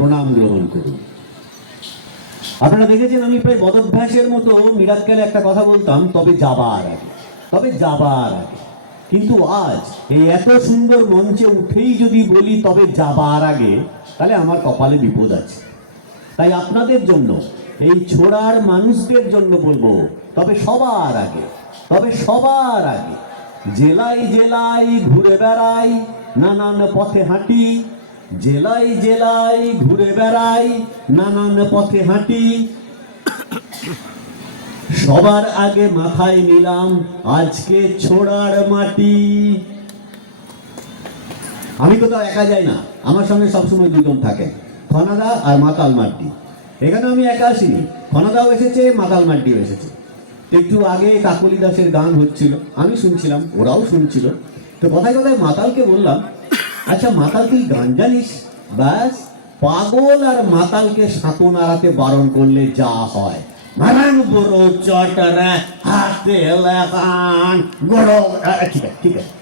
প্রণাম গ্রহণ করুন। আপনারা দেখেছেন আমি প্রায় বদভ্যাসের মতো মিরাক্কেলে একটা কথা বলতাম, তবে যাবার আগে, তবে যাবার আগে। কিন্তু আজ এই এত সুন্দর মঞ্চে উঠেই যদি বলি তবে যাবার আগে, তাহলে আমার কপালে বিপদ আছে। তাই আপনাদের জন্য, এই ছোড়ার মানুষদের জন্য বলব, তবে সবার আগে, তবে সবার আগে, জেলায় জেলায় ঘুরে বেড়াই, নানান পথে হাঁটি জেলায় জেলায় ঘুরে বেড়াই, নানান পথে হাঁটি। সবার আগে মাথায় নিলাম, আজকে ছোড়ার মাটি। আমি কোথাও একা যাই না, আমার সঙ্গে সবসময় দুজন থাকে খনাদা আর মাতাল মাটি এখানে আমি একা আসিনি, খনাদাও এসেছে, মাতাল মাটিও এসেছে। একটু আগে কাকলি দাসের গান হচ্ছিল, আমি শুনছিলাম, ওরাও শুনছিল। তো কথায় কথায় মাতালকে বললাম আচ্ছা মাতাল তুই গান জানিস? ব্যাস, পাগল আর মাতালকে সাঁতন আড়াতে বারণ করলে যা হয়। মারাং বড় চটরা, হাতে লেখান গড় ঠিক আছে ঠিক আছে।